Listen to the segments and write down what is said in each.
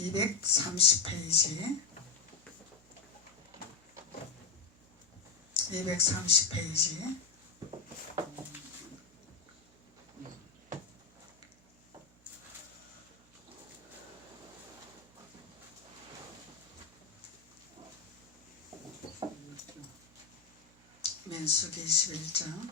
230페이지 230페이지 민수기 21장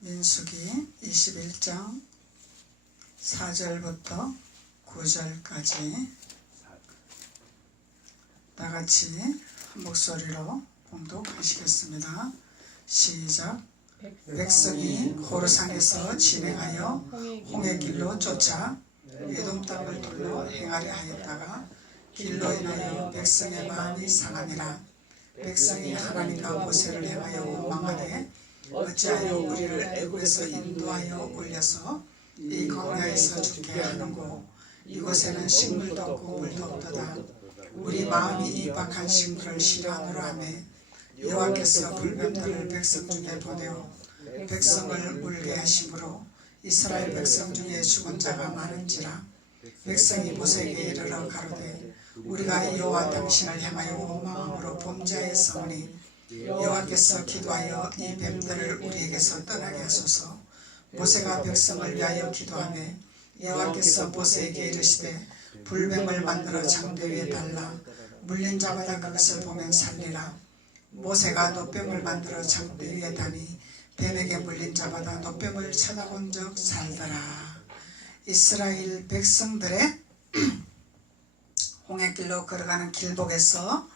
민수기 21장 4절부터 9절까지 다같이 한 목소리로 봉독하시겠습니다. 시작. 백성이 호르산에서 진행하여 홍해길로 쫓아 에돔 땅을 둘러 행하려 하였다가 길로 인하여 백성의 마음이 상하니라. 백성이 하나님과 모세를 행하여 원망하되 어찌하여 우리를 애굽에서 인도하여 올려서 이 광야에서 죽게 하는고 이곳에는 식물도 없고 물도 없도다. 우리 마음이 이 박한 식물을 싫어하노라 하며 여호와께서 불뱀들을 백성 중에 보내어 백성을 물게 하심으로 이스라엘 백성 중에 죽은 자가 많은지라. 백성이 모세에게 이르러 가로되 우리가 여호와 당신을 향하여 원망함으로 범죄하였사오니 여호와께서 기도하여 이 뱀들을 우리에게서 떠나게 하소서. 모세가 백성을 위하여 기도하며 여호와께서 모세에게 이르시되 불뱀을 만들어 장대 위에 달라 물린 자마다 그것을 보면 살리라. 모세가 노뱀을 만들어 장대 위에 다니 뱀에게 물린 자마다 노뱀을 쳐다본 적 살더라. 이스라엘 백성들의 홍해길로 걸어가는 길목에서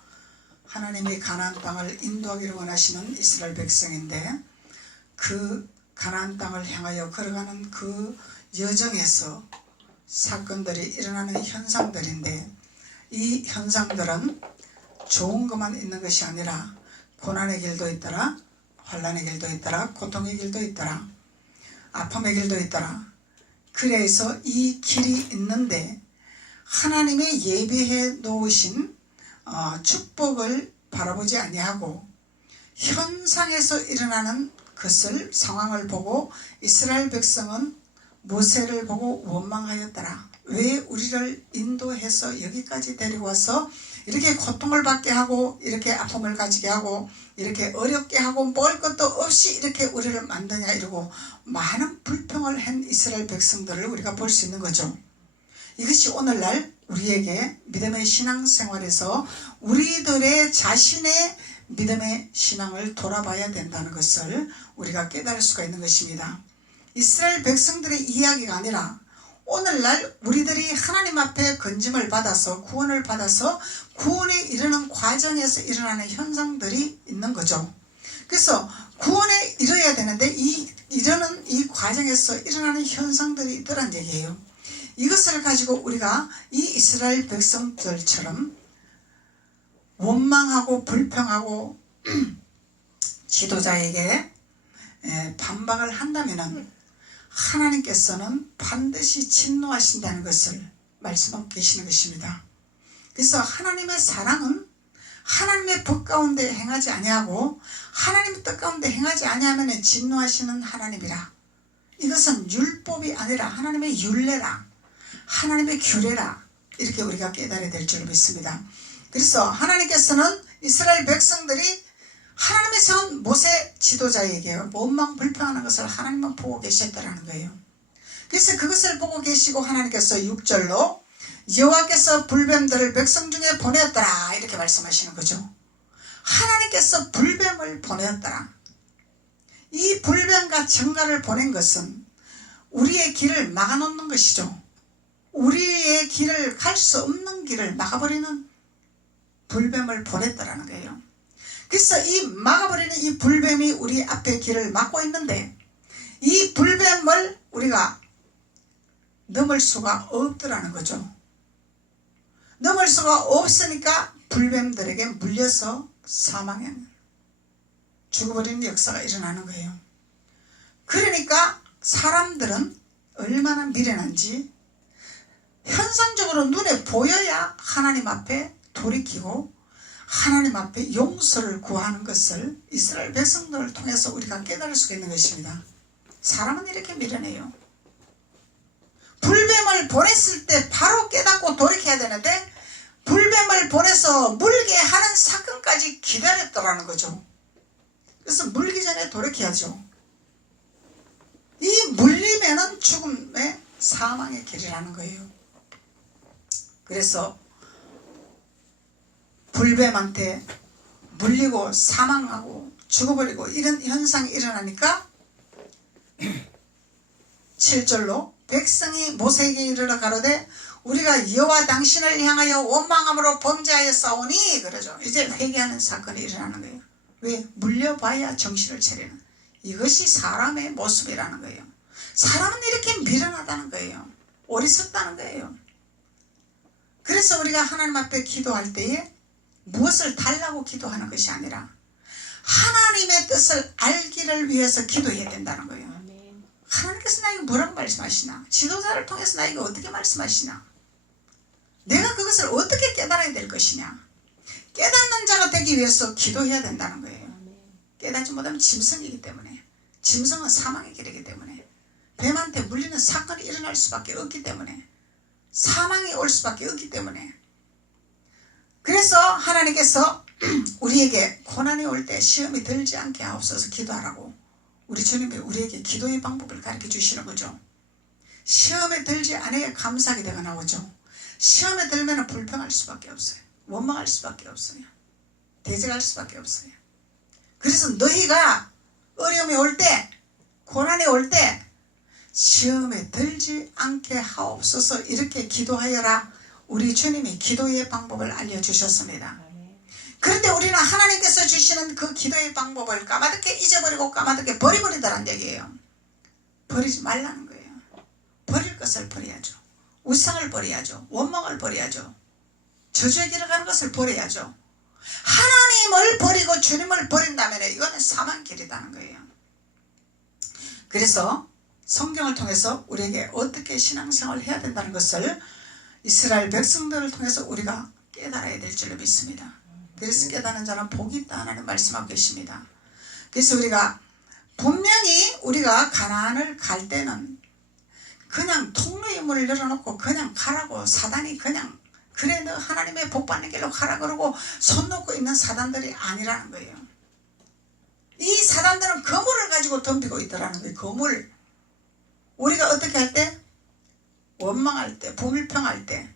하나님이 가나안 땅을 인도하기를 원하시는 이스라엘 백성인데 그 가나안 땅을 향하여 걸어가는 그 여정에서 사건들이 일어나는 현상들인데 이 현상들은 좋은 것만 있는 것이 아니라 고난의 길도 있더라, 환난의 길도 있더라, 고통의 길도 있더라, 아픔의 길도 있더라. 그래서 이 길이 있는데 하나님의 예비해 놓으신 축복을 바라보지 아니하고 현상에서 일어나는 것을 상황을 보고 이스라엘 백성은 모세를 보고 원망하였더라. 왜 우리를 인도해서 여기까지 데리고 와서 이렇게 고통을 받게 하고 이렇게 아픔을 가지게 하고 이렇게 어렵게 하고 먹을 것도 없이 이렇게 우리를 만드냐 이러고 많은 불평을 한 이스라엘 백성들을 우리가 볼 수 있는 거죠. 이것이 오늘날 우리에게 믿음의 신앙생활에서 우리들의 자신의 믿음의 신앙을 돌아봐야 된다는 것을 우리가 깨달을 수가 있는 것입니다. 이스라엘 백성들의 이야기가 아니라 오늘날 우리들이 하나님 앞에 건짐을 받아서 구원을 받아서 구원에 이르는 과정에서 일어나는 현상들이 있는 거죠. 그래서 구원에 이르러야 되는데 이르는 이 과정에서 일어나는 현상들이 있더란 얘기예요. 이것을 가지고 우리가 이 이스라엘 백성들처럼 원망하고 불평하고 지도자에게 반박을 한다면 하나님께서는 반드시 진노하신다는 것을 말씀하고 계시는 것입니다. 그래서 하나님의 사랑은 하나님의 법 가운데 행하지 아니하고 하나님의 뜻 가운데 행하지 아니하면 진노하시는 하나님이라. 이것은 율법이 아니라 하나님의 율례라, 하나님의 규례라, 이렇게 우리가 깨달아야 될 줄 믿습니다. 그래서 하나님께서는 이스라엘 백성들이 하나님의 세운 모세 지도자에게 원망 불평하는 것을 하나님은 보고 계셨다는 거예요. 그래서 그것을 보고 계시고 하나님께서 6절로 여호와께서 불뱀들을 백성 중에 보내었더라 이렇게 말씀하시는 거죠. 하나님께서 불뱀을 보내었더라. 이 불뱀과 정갈을 보낸 것은 우리의 길을 막아놓는 것이죠. 우리의 길을 갈 수 없는 길을 막아버리는 불뱀을 보냈더라는 거예요. 그래서 이 막아버리는 이 불뱀이 우리 앞에 길을 막고 있는데 이 불뱀을 우리가 넘을 수가 없더라는 거죠. 넘을 수가 없으니까 불뱀들에게 물려서 사망에 죽어버리는 역사가 일어나는 거예요. 그러니까 사람들은 얼마나 미련한지 현상적으로 눈에 보여야 하나님 앞에 돌이키고 하나님 앞에 용서를 구하는 것을 이스라엘 백성들을 통해서 우리가 깨달을 수가 있는 것입니다. 사람은 이렇게 미련해요. 불뱀을 보냈을 때 바로 깨닫고 돌이켜야 되는데 불뱀을 보내서 물게 하는 사건까지 기다렸더라는 거죠. 그래서 물기 전에 돌이켜야죠. 이 물리면은 죽음의 사망의 길이라는 거예요. 그래서 불뱀한테 물리고 사망하고 죽어버리고 이런 현상이 일어나니까 7절로 백성이 모세에게 이르러 가로되 우리가 여호와 당신을 향하여 원망함으로 범죄하여 싸우니 그러죠. 이제 회개하는 사건이 일어나는 거예요. 왜? 물려봐야 정신을 차리는, 이것이 사람의 모습이라는 거예요. 사람은 이렇게 미련하다는 거예요. 어리석다는 거예요. 그래서 우리가 하나님 앞에 기도할 때에 무엇을 달라고 기도하는 것이 아니라 하나님의 뜻을 알기를 위해서 기도해야 된다는 거예요. 하나님께서 나에게 뭐라고 말씀하시나? 지도자를 통해서 나에게 어떻게 말씀하시나? 내가 그것을 어떻게 깨달아야 될 것이냐? 깨닫는 자가 되기 위해서 기도해야 된다는 거예요. 깨닫지 못하면 짐승이기 때문에, 짐승은 사망의 길이기 때문에, 뱀한테 물리는 사건이 일어날 수밖에 없기 때문에, 사망이 올 수밖에 없기 때문에, 그래서 하나님께서 우리에게 고난이 올 때 시험이 들지 않게 하옵소서 기도하라고 우리 주님이 우리에게 기도의 방법을 가르쳐 주시는 거죠. 시험에 들지 않아야 감사하게 되가 나오죠. 시험에 들면 불평할 수밖에 없어요. 원망할 수밖에 없어요. 대적할 수밖에 없어요. 그래서 너희가 어려움이 올 때, 고난이 올 때 시험에 들지 않게 하옵소서 이렇게 기도하여라. 우리 주님이 기도의 방법을 알려주셨습니다. 그런데 우리는 하나님께서 주시는 그 기도의 방법을 까마득히 잊어버리고 까마득히 버려버리더란 얘기예요. 버리지 말라는 거예요. 버릴 것을 버려야죠. 우상을 버려야죠. 원망을 버려야죠. 저주에 길어가는 것을 버려야죠. 하나님을 버리고 주님을 버린다면 이거는 사망길이라는 거예요. 그래서 성경을 통해서 우리에게 어떻게 신앙생활을 해야 된다는 것을 이스라엘 백성들을 통해서 우리가 깨달아야 될 줄로 믿습니다. 그래서 깨닫는 자는 복이 있다 하나님 말씀하고 계십니다. 그래서 우리가 분명히 우리가 가나안을 갈 때는 그냥 통로의 문을 열어놓고 그냥 가라고, 사단이 그냥 그래 너 하나님의 복 받는 길로 가라 그러고 손 놓고 있는 사단들이 아니라는 거예요. 이 사단들은 거물을 가지고 덤비고 있더라는 거예요. 거물. 우리가 어떻게 할 때? 원망할 때, 불평할 때,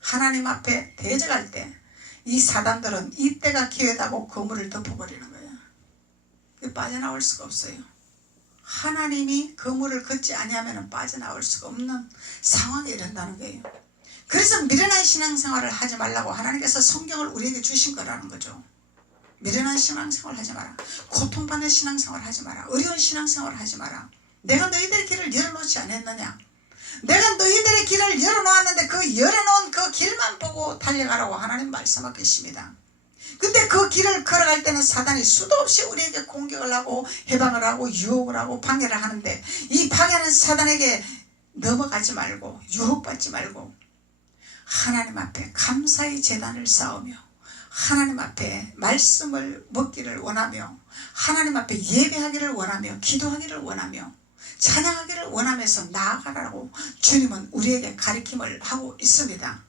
하나님 앞에 대적할 때 이 사단들은 이때가 기회다고 거물을 덮어버리는 거예요. 빠져나올 수가 없어요. 하나님이 거물을 걷지 아니하면 빠져나올 수가 없는 상황이 이른다는 거예요. 그래서 미련한 신앙생활을 하지 말라고 하나님께서 성경을 우리에게 주신 거라는 거죠. 미련한 신앙생활을 하지 마라. 고통받는 신앙생활을 하지 마라. 어려운 신앙생활을 하지 마라. 내가 너희들의 길을 열어놓지 않았느냐? 내가 너희들의 길을 열어놓았는데 그 열어놓은 그 길만 보고 달려가라고 하나님 말씀하고 계십니다. 근데 그 길을 걸어갈 때는 사단이 수도 없이 우리에게 공격을 하고 해방을 하고 유혹을 하고 방해를 하는데 이 방해는 사단에게 넘어가지 말고 유혹받지 말고 하나님 앞에 감사의 제단을 쌓으며 하나님 앞에 말씀을 먹기를 원하며 하나님 앞에 예배하기를 원하며 기도하기를 원하며 찬양하기를 원하면서 나아가라고 주님은 우리에게 가르침을 하고 있습니다.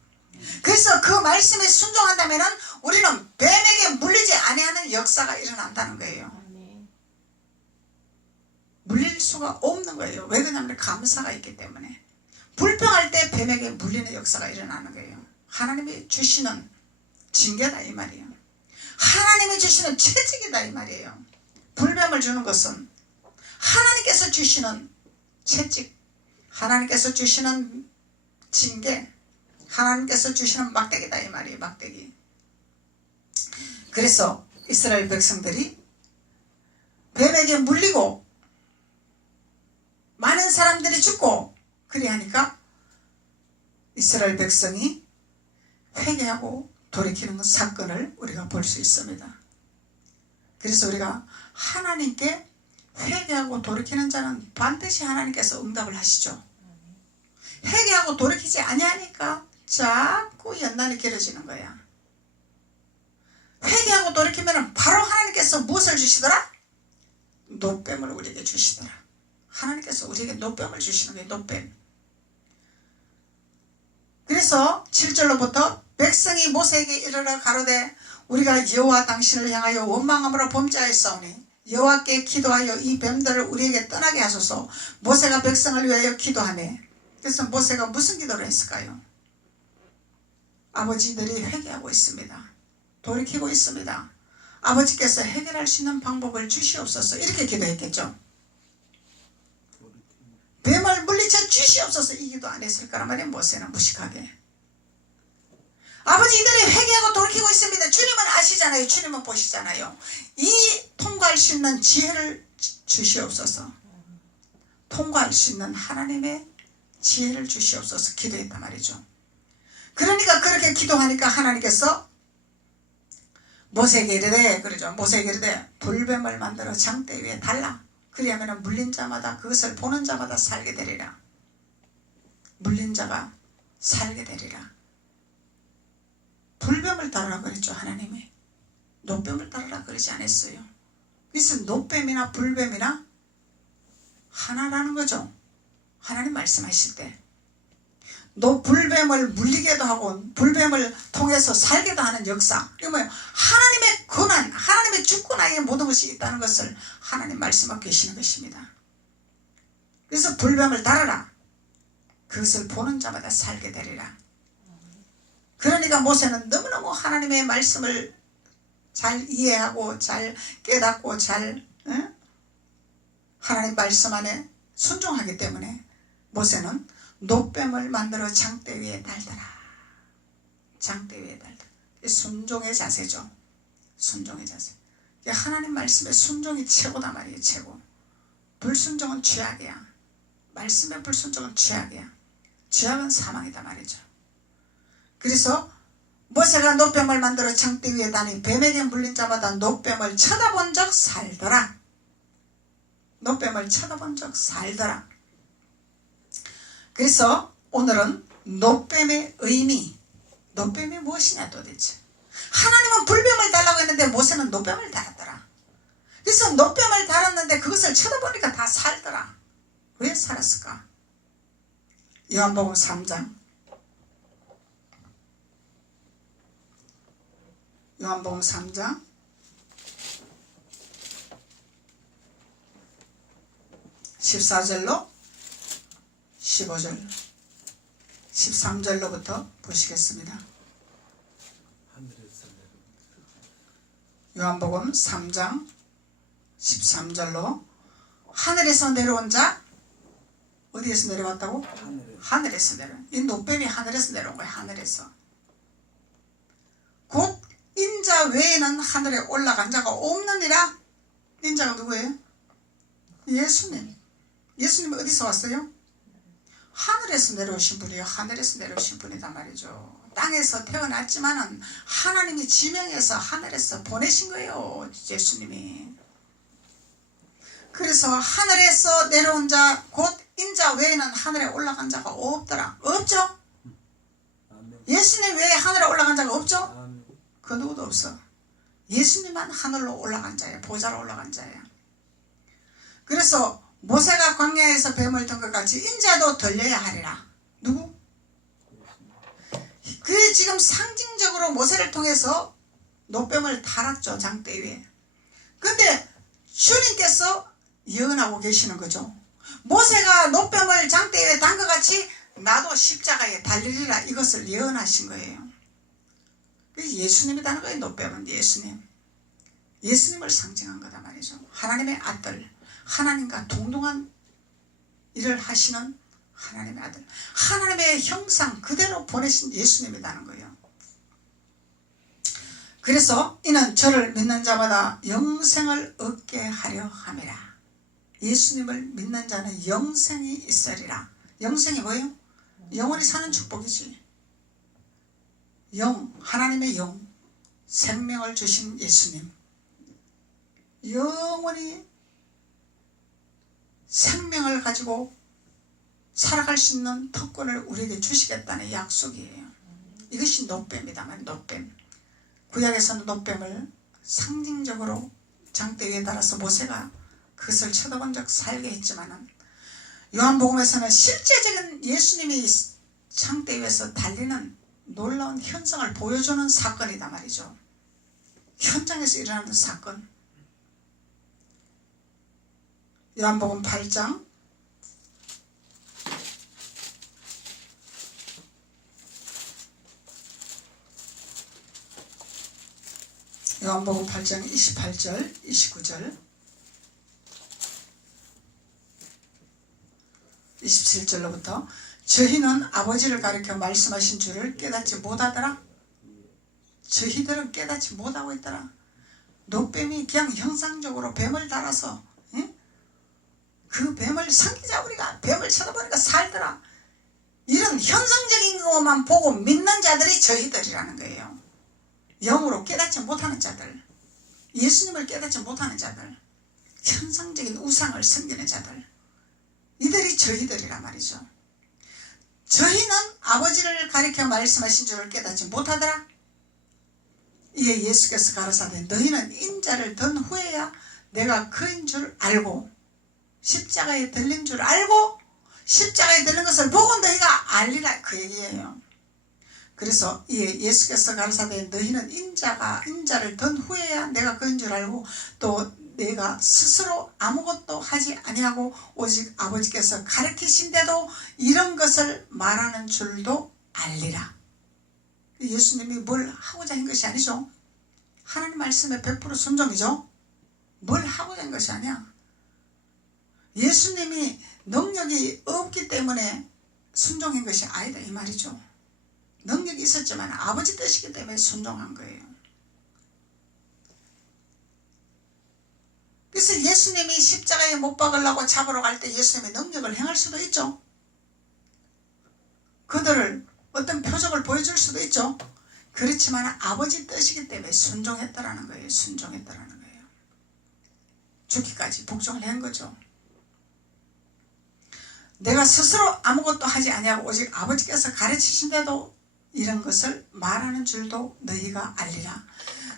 그래서 그 말씀에 순종한다면 우리는 뱀에게 물리지 아니하는 역사가 일어난다는 거예요. 물릴 수가 없는 거예요. 왜 그러냐면 감사가 있기 때문에. 불평할 때 뱀에게 물리는 역사가 일어나는 거예요. 하나님이 주시는 징계다 이 말이에요. 하나님이 주시는 채찍이다 이 말이에요. 불뱀을 주는 것은 하나님께서 주시는 채찍, 하나님께서 주시는 징계, 하나님께서 주시는 막대기다 이 말이에요. 막대기. 그래서 이스라엘 백성들이 뱀에게 물리고 많은 사람들이 죽고 그래 하니까 이스라엘 백성이 회개하고 돌이키는 사건을 우리가 볼 수 있습니다. 그래서 우리가 하나님께 회개하고 돌이키는 자는 반드시 하나님께서 응답을 하시죠. 회개하고 돌이키지 아니하니까 자꾸 연단이 길어지는 거야. 회개하고 돌이키면 바로 하나님께서 무엇을 주시더라? 노뱀을 우리에게 주시더라. 하나님께서 우리에게 노뱀을 주시는 거예요. 노뱀. 그래서 7절로부터 백성이 모세에게 이르러 가로되 우리가 여호와 당신을 향하여 원망함으로 범죄하였사오니 여호와께 기도하여 이 뱀들을 우리에게 떠나게 하소서. 모세가 백성을 위하여 기도하며, 그래서 모세가 무슨 기도를 했을까요? 아버지들이 회개하고 있습니다. 돌이키고 있습니다. 아버지께서 해결할 수 있는 방법을 주시옵소서. 이렇게 기도했겠죠. 뱀을 물리쳐 주시옵소서. 이 기도 안 했을 거란 말이에요. 모세는 무식하게. 아버지 이들이 회개하고 돌이키고 있습니다. 주님은 아시잖아요. 주님은 보시잖아요. 이 통과할 수 있는 지혜를 주시옵소서. 통과할 수 있는 하나님의 지혜를 주시옵소서 기도했단 말이죠. 그러니까 그렇게 기도하니까 하나님께서 모세에게 이르되, 그러죠. 모세에게 이르되 불뱀을 만들어 장대 위에 달라. 그리하면 물린 자마다 그것을 보는 자마다 살게 되리라. 물린 자가 살게 되리라. 불뱀을 따르라 그랬죠. 하나님이. 노뱀을 따르라 그러지 않았어요. 그래서 노뱀이나 불뱀이나 하나라는 거죠. 하나님 말씀하실 때 불뱀을 물리게도 하고 불뱀을 통해서 살게도 하는 역사. 이거 뭐예요? 하나님의 권한, 하나님의 주권하에 모든 것이 있다는 것을 하나님 말씀하고 계시는 것입니다. 그래서 불뱀을 따르라. 그것을 보는 자마다 살게 되리라. 그러니까 모세는 너무너무 하나님의 말씀을 잘 이해하고 잘 깨닫고 잘 하나님 말씀 안에 순종하기 때문에 모세는 노뱀을 만들어 장대 위에 달더라. 장대 위에 달더라. 순종의 자세죠. 순종의 자세. 하나님 말씀에 순종이 최고다 말이에요. 최고. 불순종은 죄악이야. 말씀의 불순종은 죄악이야. 죄악은 사망이다 말이죠. 그래서 모세가 노뱀을 만들어 장대 위에 다니 뱀에게 물린 자마다 노뱀을 쳐다본 적 살더라. 노뱀을 쳐다본 적 살더라. 그래서 오늘은 노뱀의 의미, 노뱀이 무엇이냐 도대체. 하나님은 불뱀을 달라고 했는데 모세는 노뱀을 달았더라. 그래서 노뱀을 달았는데 그것을 쳐다보니까 다 살더라. 왜 살았을까? 요한복음 3장 요한복음 3장 14절로 15절 13절로부터 보시겠습니다. 요한복음 3장 13절로 하늘에서 내려온 자, 어디에서 내려왔다고? 하늘에서 내려온. 이 노뱀이 하늘에서 내려온 거예요. 하늘에서. 곧 인자 외에는 하늘에 올라간 자가 없느니라. 인자가 누구예요? 예수님. 예수님이 어디서 왔어요? 하늘에서 내려오신 분이에요. 하늘에서 내려오신 분이단 말이죠. 땅에서 태어났지만은 하나님이 지명해서 하늘에서 보내신 거예요. 예수님이. 그래서 하늘에서 내려온 자, 곧 인자 외에는 하늘에 올라간 자가 없더라. 없죠? 예수님 외에 하늘에 올라간 자가 없죠? 그 누구도 없어. 예수님만 하늘로 올라간 자예요. 보좌로 올라간 자예요. 그래서 모세가 광야에서 뱀을 든 것 같이 인자도 들려야 하리라. 누구? 그게 지금 상징적으로 모세를 통해서 노뱀을 달았죠. 장대 위에. 근데 주님께서 예언하고 계시는 거죠. 모세가 노뱀을 장대 위에 단 것 같이 나도 십자가에 달리리라. 이것을 예언하신 거예요. 예수님이라는 거예요. 노뱀은 예수님. 예수님을 상징한 거다 말이죠. 하나님의 아들, 하나님과 동등한 일을 하시는 하나님의 아들, 하나님의 형상 그대로 보내신 예수님이라는 거예요. 그래서 이는 저를 믿는 자마다 영생을 얻게 하려 함이라. 예수님을 믿는 자는 영생이 있으리라. 영생이 뭐예요? 영원히 사는 축복이지. 영, 하나님의 영, 생명을 주신 예수님, 영원히 생명을 가지고 살아갈 수 있는 특권을 우리에게 주시겠다는 약속이에요. 이것이 노뱀이다만 노뱀. 구약에서는 노뱀을 상징적으로 장대 위에 달아서 모세가 그것을 쳐다본 적 살게 했지만은 요한복음에서는 실제적인 예수님이 창대 위에서 달리는 놀라운 현상을 보여주는 사건이다 말이죠. 현장에서 일어나는 사건. 요한복음 8장 요한복음 8장 28절 29절 27절로부터 저희는 아버지를 가리켜 말씀하신 줄을 깨닫지 못하더라. 저희들은 깨닫지 못하고 있더라. 노뱀이 그냥 형상적으로 뱀을 달아서 그 뱀을 삼키자 우리가 뱀을 쳐다보니까 살더라. 이런 현상적인 것만 보고 믿는 자들이 저희들이라는 거예요. 영으로 깨닫지 못하는 자들, 예수님을 깨닫지 못하는 자들, 현상적인 우상을 섬기는 자들, 이들이 저희들이란 말이죠. 저희는 아버지를 가리켜 말씀하신 줄을 깨닫지 못하더라. 이에 예수께서 가라사대 너희는 인자를 든 후에야 내가 그인 줄 알고 십자가에 들린 줄 알고 십자가에 들린 것을 보고 너희가 알리라 그 얘기예요. 그래서 이에 예수께서 가라사대 너희는 인자를 든 후에야 내가 그인 줄 알고 또 내가 스스로 아무것도 하지 아니하고 오직 아버지께서 가르치신데도 이런 것을 말하는 줄도 알리라. 예수님이 뭘 하고자 한 것이 아니죠. 하나님 말씀에 100% 순종이죠. 뭘 하고자 한 것이 아니야. 예수님이 능력이 없기 때문에 순종한 것이 아니다 이 말이죠. 능력이 있었지만 아버지 뜻이기 때문에 순종한 거예요. 그래서 예수님이 십자가에 못 박으려고 잡으러 갈 때 예수님이 능력을 행할 수도 있죠. 그들을 어떤 표적을 보여줄 수도 있죠. 그렇지만 아버지 뜻이기 때문에 순종했다라는 거예요. 순종했다라는 거예요. 죽기까지 복종을 한 거죠. 내가 스스로 아무것도 하지 아니하고 오직 아버지께서 가르치신데도 이런 것을 말하는 줄도 너희가 알리라.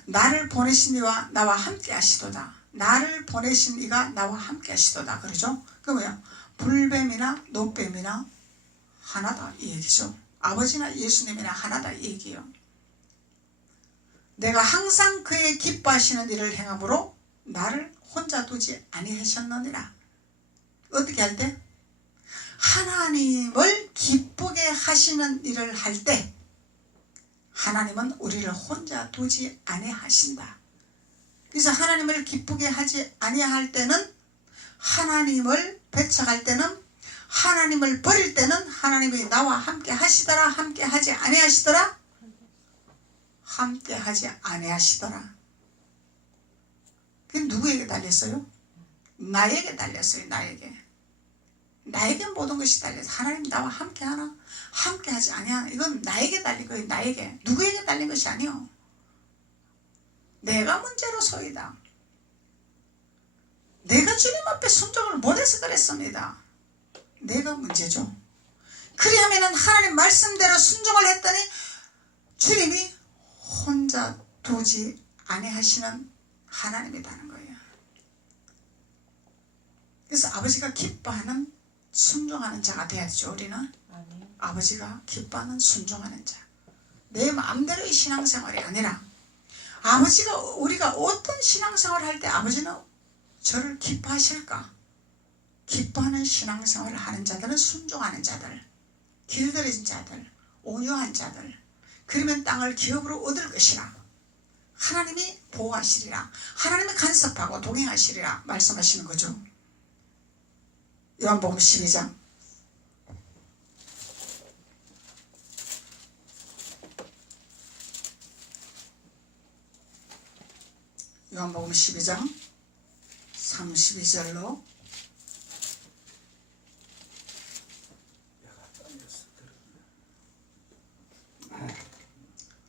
나를 보내신 이와 나와 함께 하시도다. 나를 보내신 이가 나와 함께 하시도다. 그러죠? 그 뭐야? 불뱀이나 노뱀이나 하나다 이 얘기죠. 아버지나 예수님이나 하나다 이 얘기예요. 내가 항상 그의 기뻐하시는 일을 행함으로 나를 혼자 두지 아니하셨느니라. 어떻게 할 때? 하나님을 기쁘게 하시는 일을 할 때 하나님은 우리를 혼자 두지 아니하신다. 그래서 하나님을 기쁘게 하지 아니할 때는, 하나님을 배척할 때는, 하나님을 버릴 때는 하나님이 나와 함께 하시더라, 함께 하지 아니하시더라, 함께 하지 아니하시더라. 그게 누구에게 달렸어요? 나에게 달렸어요. 나에게 모든 것이 달려서 하나님 나와 함께 하나? 함께 하지 아니하나? 이건 나에게 달린 거예요. 나에게. 누구에게 달린 것이 아니요. 내가 문제로서이다. 내가 주님 앞에 순종을 못해서 그랬습니다. 내가 문제죠. 그리하면 하나님 말씀대로 순종을 했더니 주님이 혼자 두지 아니하시는 하나님이라는 거예요. 그래서 아버지가 기뻐하는 순종하는 자가 돼야죠. 우리는 아버지가 기뻐하는 순종하는 자. 내 마음대로의 신앙생활이 아니라 아버지가, 우리가 어떤 신앙생활을 할 때 아버지는 저를 기뻐하실까? 기뻐하는 신앙생활을 하는 자들은 순종하는 자들, 길들여진 자들, 온유한 자들, 그러면 땅을 기업으로 얻을 것이라. 하나님이 보호하시리라. 하나님이 간섭하고 동행하시리라 말씀하시는 거죠. 요한복음 12장 요한복음 12장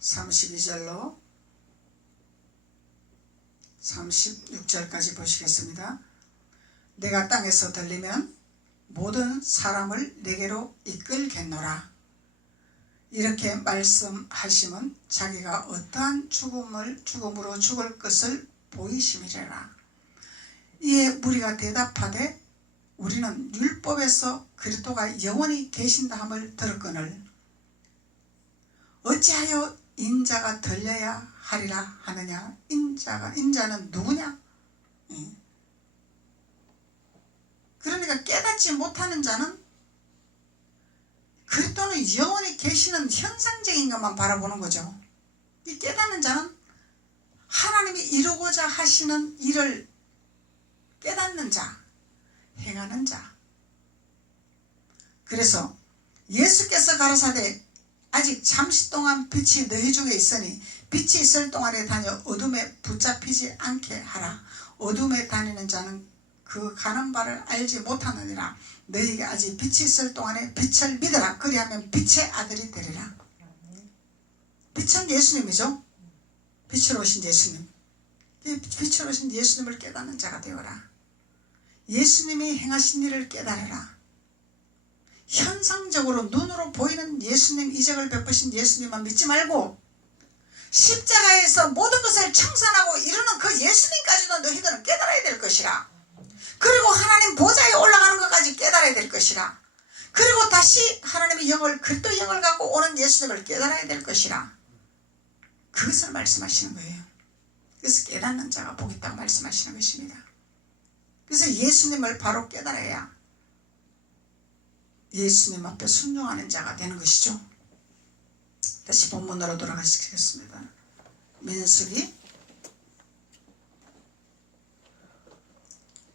32절로 36절까지 보시겠습니다. 내가 땅에서 들리면 모든 사람을 내게로 이끌겠노라. 이렇게 말씀하시면 자기가 어떠한 죽음으로 죽을 것을 보이심이라. 이에 무리가 대답하되 우리는 율법에서 그리스도가 영원히 계신다 함을 들었거늘 어찌하여 인자가 들려야 하리라 하느냐. 인자는 누구냐? 그러니까 깨닫지 못하는 자는 그리스도는 영원히 계시는 현상적인 것만 바라보는 거죠. 이 깨닫는 자는 하나님이 이루고자 하시는 일을 깨닫는 자, 행하는 자. 그래서 예수께서 가라사대 아직 잠시 동안 빛이 너희 중에 있으니 빛이 있을 동안에 다녀 어둠에 붙잡히지 않게 하라. 어둠에 다니는 자는 그 가는 바를 알지 못하느니라. 너희에게 아직 빛이 있을 동안에 빛을 믿으라. 그리하면 빛의 아들이 되리라. 빛은 예수님이죠. 빛으로 오신 예수님. 빛으로 오신 예수님을 깨닫는 자가 되어라. 예수님이 행하신 일을 깨달으라. 현상적으로 눈으로 보이는 예수님, 이적을 베푸신 예수님만 믿지 말고 십자가에서 모든 것을 청산하고 이루는 그 예수님까지도 너희들은 깨달아야 될 것이라. 그리고 하나님 보좌에 올라가는 것까지 깨달아야 될 것이라. 그리고 다시 하나님의 영을, 그리스도 영을 갖고 오는 예수님을 깨달아야 될 것이라. 그것을 말씀하시는 거예요. 그래서 깨닫는 자가 복 있다고 말씀하시는 것입니다. 그래서 예수님을 바로 깨달아야 예수님 앞에 순종하는 자가 되는 것이죠. 다시 본문으로 돌아가시겠습니다. 민수기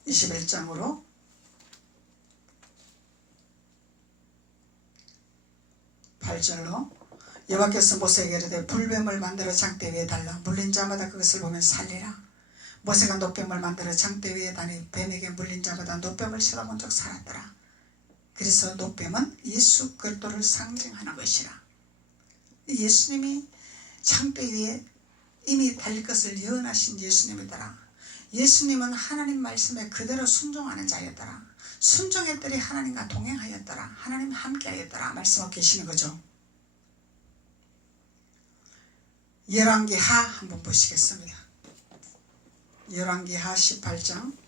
21장으로 8절로 여호와께서 모세에게 이르되 불뱀을 만들어 장대 위에 달라 물린 자마다 그것을 보면 살리라. 모세가 노뱀을 만들어 장대 위에 다니 뱀에게 물린 자마다 노뱀을 쳐다본 적 살았더라. 그래서 노뱀은 예수 그리스도를 상징하는 것이라. 예수님이 장대 위에 이미 달릴 것을 예언하신 예수님이더라. 예수님은 하나님 말씀에 그대로 순종하는 자였더라. 순종했더니 하나님과 동행하였더라. 하나님 함께하였더라 말씀하고 계시는 거죠. 열왕기하 한번 보시겠습니다. 열왕기하 18장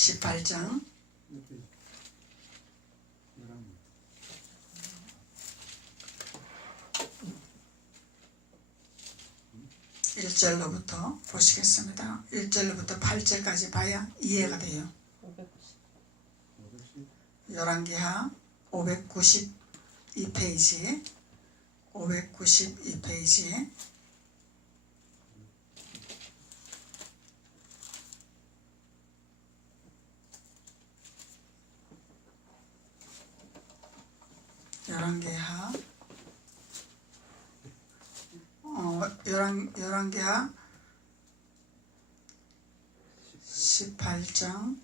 18장 1절로부터 보시겠습니다. 1절로부터 8절까지 봐야 이해가 돼요. 열왕기하 592페이지 592페이지 열왕기하 18장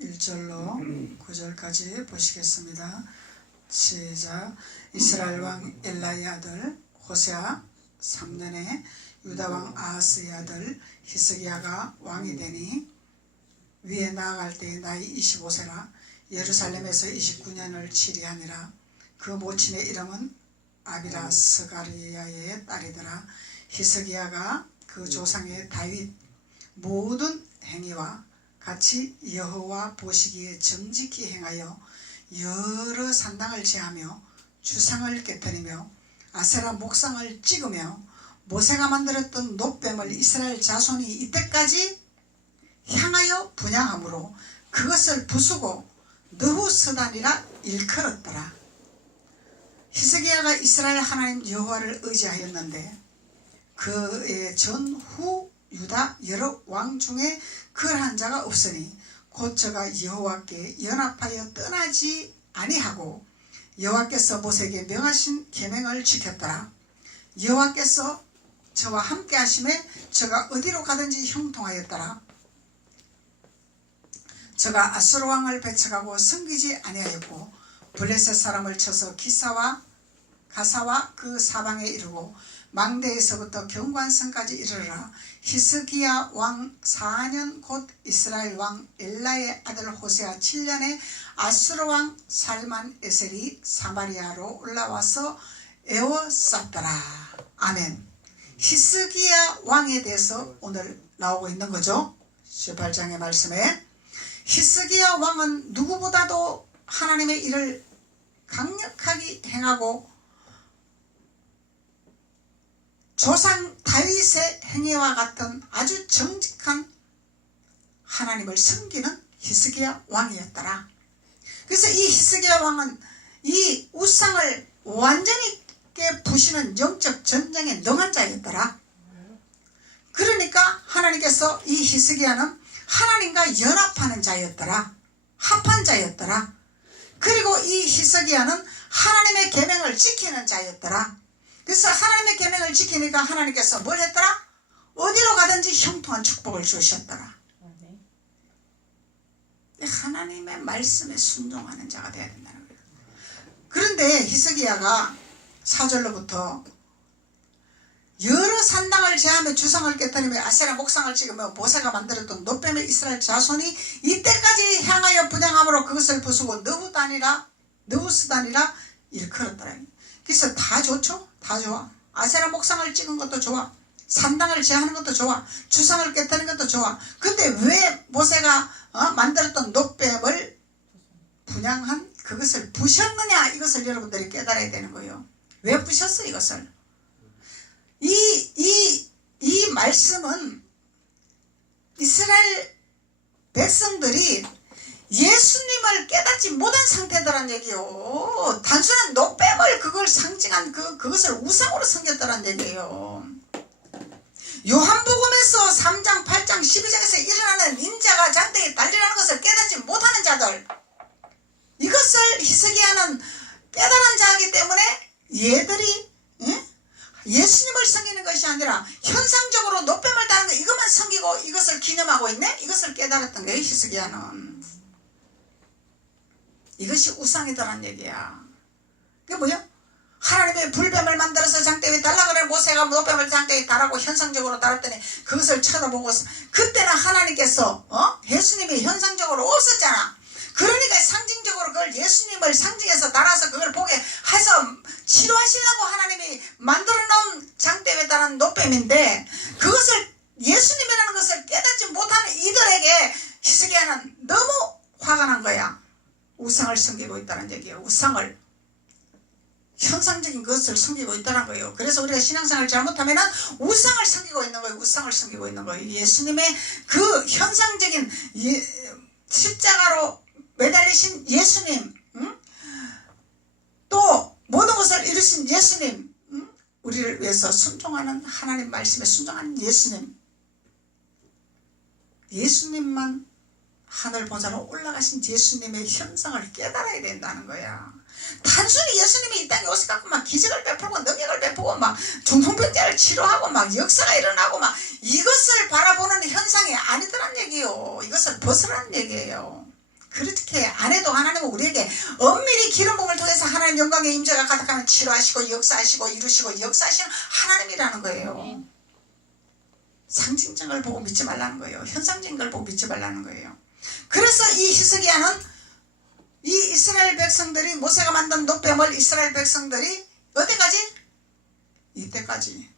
1절로 9절까지 보시겠습니다. 시작. 이스라엘 왕 엘라의 아들 호세아 3년에 유다 왕 아하스의 아들 히스기야가 왕이 되니 위에 나아갈 때에 나이 25세라. 예루살렘에서 29년을 치리하니라. 그 모친의 이름은 아비라 스가리야의 딸이더라. 히스기야가 그 조상의 다윗 모든 행위와 같이 여호와 보시기에 정직히 행하여 여러 산당을 제하며 주상을 깨뜨리며 아세라 목상을 찍으며 모세가 만들었던 놋뱀을 이스라엘 자손이 이때까지 향하여 분향함으로 그것을 부수고 느후스단이라 일컬었더라. 히스기야가 이스라엘 하나님 여호와를 의지하였는데 그의 전후 유다 여러 왕 중에 그러한 자가 없으니 곧 저가 여호와께 연합하여 떠나지 아니하고 여호와께서 모세에게 명하신 계명을 지켰더라. 여호와께서 저와 함께 하심에 저가 어디로 가든지 형통하였더라. 저가 아수르 왕을 배척하고 섬기지 아니하였고 블레셋 사람을 쳐서 가사와 그 사방에 이르고 망대에서부터 경관성까지 이르러라. 히스기야 왕 4년 곧 이스라엘 왕 엘라의 아들 호세아 7년에 아수르 왕 살만 에셀이 사마리아로 올라와서 에워쌌더라. 아멘. 히스기야 왕에 대해서 오늘 나오고 있는 거죠. 18장의 말씀에 히스기야 왕은 누구보다도 하나님의 일을 강력하게 행하고 조상 다윗의 행위와 같은 아주 정직한 하나님을 섬기는 히스기야 왕이었더라. 그래서 이 히스기야 왕은 이 우상을 완전히 부시는 영적 전쟁에 능한 자였더라. 그러니까 하나님께서 이 히스기야는 하나님과 연합하는 자였더라. 합한 자였더라. 그리고 이 히스기야는 하나님의 계명을 지키는 자였더라. 그래서 하나님의 계명을 지키니까 하나님께서 뭘 했더라? 어디로 가든지 형통한 축복을 주셨더라. 하나님의 말씀에 순종하는 자가 되어야 된다는 거예요. 그런데 히스기야가 4절로부터 여러 산당을 제하며 주상을 깨뜨리며 아세라 목상을 찍으며 모세가 만들었던 노뱀의 이스라엘 자손이 이때까지 향하여 분양함으로 그것을 부수고 느부스단이라 일컬었더라. 그래서 다 좋죠? 다 좋아. 아세라 목상을 찍은 것도 좋아. 산당을 제하는 것도 좋아. 주상을 깨뜨리는 것도 좋아. 근데 왜 모세가 만들었던 노뱀을 분양한 그것을 부셨느냐, 이것을 여러분들이 깨달아야 되는 거예요. 왜 부셨어 이것을? 이 말씀은 이스라엘 백성들이 예수님을 깨닫지 못한 상태더란 얘기요. 단순한 노뱀을 그걸 상징한 그것을 우상으로 섬겼더란 얘기예요. 요한복음에서 3장, 8장, 12장에서 일어나는 인자가 장대에 달리라는 것을 깨닫지 못하는 자들, 이것을 히스기야는 깨달은 자이기 때문에 얘들이 예수님을 섬기는 것이 아니라 현상적으로 노뱀을 다는 거 이것만 섬기고 이것을 기념하고 있네? 이것을 깨달았던 거예요. 히스기야는. 이것이 우상이더란 얘기야. 그게 뭐냐? 하나님의 불뱀을 만들어서 장대 위에 달라 그래. 모세가 노뱀을 장대 위에 달라고 현상적으로 달았더니 그것을 쳐다보고 그때는 하나님께서 예수님이 현상적으로 없었잖아. 그러니까 상징적으로 그걸 예수님을 상징해서 달아서 그걸 보게 해서 치료하시려고 하나님이 만들어 놓은 장대 위에 달한 노뱀인데, 그것을 예수님이라는 것을 깨닫지 못하는 이들에게 히스기야는 너무 화가 난 거야. 우상을 섬기고 있다는 얘기예요. 우상을, 현상적인 것을 섬기고 있다는 거예요. 그래서 우리가 신앙생활을 잘못하면 우상을 섬기고 있는 거예요. 우상을 섬기고 있는 거예요. 예수님의 그 현상적인 십자가로 매달리신 예수님, 또 모든 것을 이루신 예수님, 우리를 위해서 순종하는 하나님 말씀에 순종하는 예수님만 하늘 보좌로 올라가신 예수님의 현상을 깨달아야 된다는 거야. 단순히 예수님이 이 땅에 오셔서 막 기적을 베풀고 능력을 베푸고 막 중풍병자를 치료하고 막 역사가 일어나고 막 이것을 바라보는 현상이 아니더란 얘기요. 이것을 벗으라는 얘기예요. 그렇게 안 해도 하나님은 우리에게 엄밀히 기름 부음을 통해서 하나님 영광의 임재가 가득하면 치료하시고 역사하시고 이루시고 역사하시는 하나님이라는 거예요. 상징적을 보고 믿지 말라는 거예요. 현상적인 걸 보고 믿지 말라는 거예요. 그래서 이 히스기야는 이 이스라엘 백성들이 모세가 만든 노뱀을 이스라엘 백성들이 어디까지? 이때까지,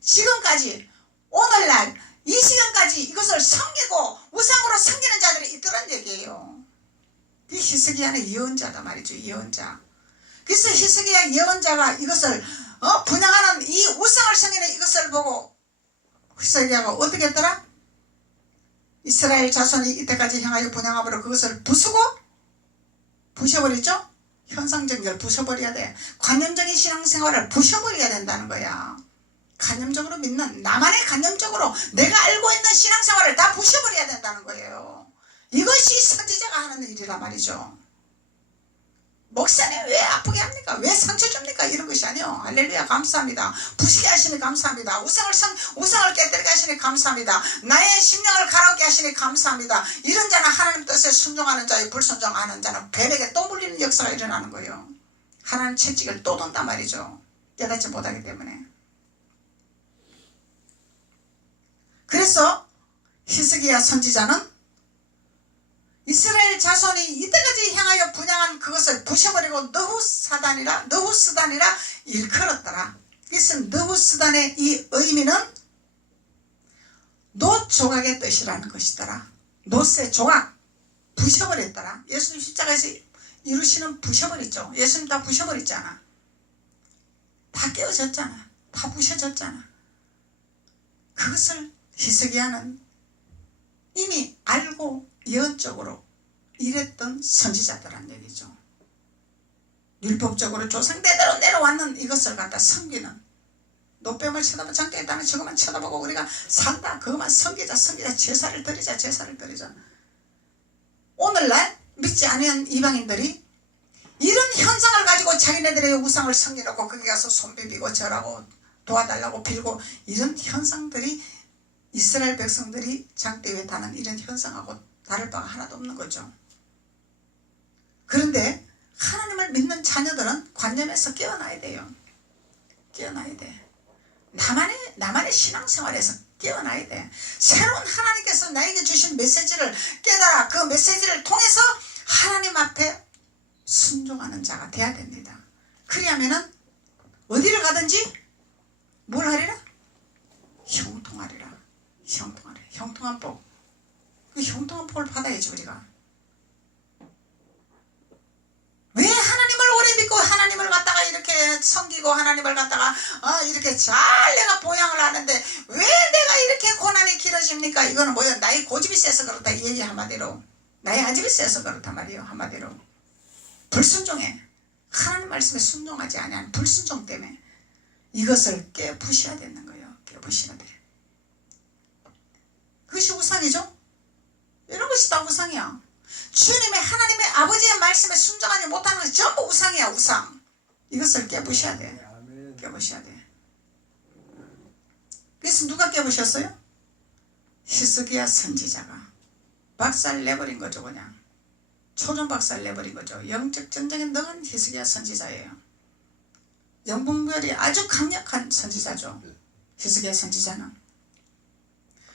지금까지, 오늘날 이 시간까지 이것을 섬기고 우상으로 섬기는 자들이 있더란 얘기예요. 이 히스기야는 예언자다 말이죠. 예언자. 그래서 히스기야 예언자가 이것을 분양하는 이 우상을 섬기는 이것을 보고 히스기야가 어떻게 했더라? 이스라엘 자손이 이때까지 향하여 분양함으로 그것을 부셔버리죠? 현상적인 걸 부셔버려야 돼. 관념적인 신앙생활을 부셔버려야 된다는 거야. 관념적으로 믿는, 나만의 관념적으로 내가 알고 있는 신앙생활을 다 부셔버려야 된다는 거예요. 이것이 선지자가 하는 일이란 말이죠. 목사님 왜 아프게 합니까? 왜 상처 줍니까? 이런 것이 아니요. 할렐루야, 감사합니다. 부시게 하시니 감사합니다. 우상을 깨뜨리게 하시니 감사합니다. 나의 심령을 가라앉게 하시니 감사합니다. 이런 자는 하나님 뜻에 순종하는 자요, 불순종하는 자는 뱀에게 또 물리는 역사가 일어나는 거예요. 하나님 채찍을 또 돈단 말이죠. 깨닫지 못하기 때문에. 그래서 히스기야 선지자는 이스라엘 자손이 이때까지 향하여 분양한 그것을 부셔버리고 느후스단이라 일컬었더라. 그래서 느부스단의 이 의미는 놋 조각의 뜻이라는 것이더라. 놋의 조각 부셔버렸더라. 예수님 십자가에서 이루시는 부셔버렸죠. 예수님 다 부셔버렸잖아. 다 깨어졌잖아. 다 부셔졌잖아. 그것을 히스기야는 이미 알고 예언적으로 이랬던 선지자들란 얘기죠. 율법적으로 조상대대로 내려왔는 이것을 갖다 섬기는, 노뱀을 쳐다보면 장대에 따는 저것만 쳐다보고 우리가 산다, 그것만 섬기자 제사를 드리자. 오늘날 믿지 않은 이방인들이 이런 현상을 가지고 자기네들의 우상을 섬기려고 거기 가서 손 비비고 절하고 도와달라고 빌고, 이런 현상들이 이스라엘 백성들이 장대 위에 타는 이런 현상하고 다를 바가 하나도 없는 거죠. 그런데 하나님을 믿는 자녀들은 관념에서 깨어나야 돼요. 깨어나야 돼. 나만의 신앙생활에서 깨어나야 돼. 새로운 하나님께서 나에게 주신 메시지를 깨달아 그 메시지를 통해서 하나님 앞에 순종하는 자가 돼야 됩니다. 그리하면은 어디를 가든지 뭘 하리라? 형통하리라. 형통한 복. 그 형통한 복을 받아야지 우리가. 왜 하나님을 오래 믿고 하나님을 갖다가 이렇게 섬기고 하나님을 갖다가 이렇게 잘 내가 보양을 하는데 왜 내가 이렇게 고난이 길어집니까? 이거는 뭐야? 나의 고집이 세서 그렇다 이 얘기 한마디로. 나의 아집이 세서 그렇단 말이에요. 한마디로. 불순종해. 하나님 말씀에 순종하지 아니하는 불순종 때문에 이것을 깨부셔야 되는 거예요. 깨부셔야 돼. 그것이 우상이죠? 이런 것이 다 우상이야. 주님의 하나님의 아버지의 말씀에 순종하지 못하는 것이 전부 우상이야. 우상. 이것을 깨부셔야 돼. 깨부셔야 돼. 그래서 누가 깨부셨어요? 히스기야 선지자가 박살 내버린 거죠. 그냥 초전 박살 내버린 거죠. 영적 전쟁에 능한 히스기야 선지자예요. 영분별이 아주 강력한 선지자죠. 히스기야 선지자는.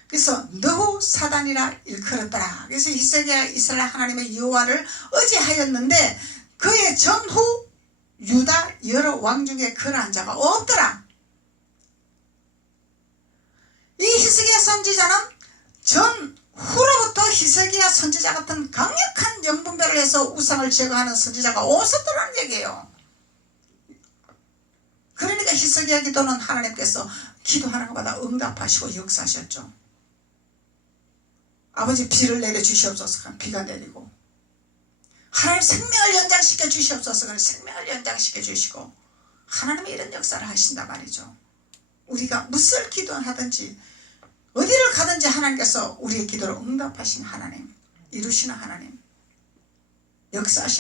그래서 너후 사단이라 일컬었더라. 그래서 히스기야 이스라엘 하나님의 여호와를 의지하였는데 그의 전후 유다 여러 왕 중에 그러한 자가 없더라. 이 히스기야 선지자는 전후로부터 히스기야 선지자 같은 강력한 영분별을 해서 우상을 제거하는 선지자가 없었더라는 얘기예요. 그러니까 히스기야 기도는 하나님께서 기도하는 것마다 응답하시고 역사하셨죠. 아버지 비를 내려주시옵소서. 그럼 비가 내리고, 하나님 생명을 연장시켜 주시옵소서. 그럼 생명을 연장시켜 주시고, 하나님이 이런 역사를 하신단 말이죠. 우리가 무엇을 기도하든지 어디를 가든지 하나님께서 우리의 기도를 응답하신 하나님, 이루시는 하나님, 역사하신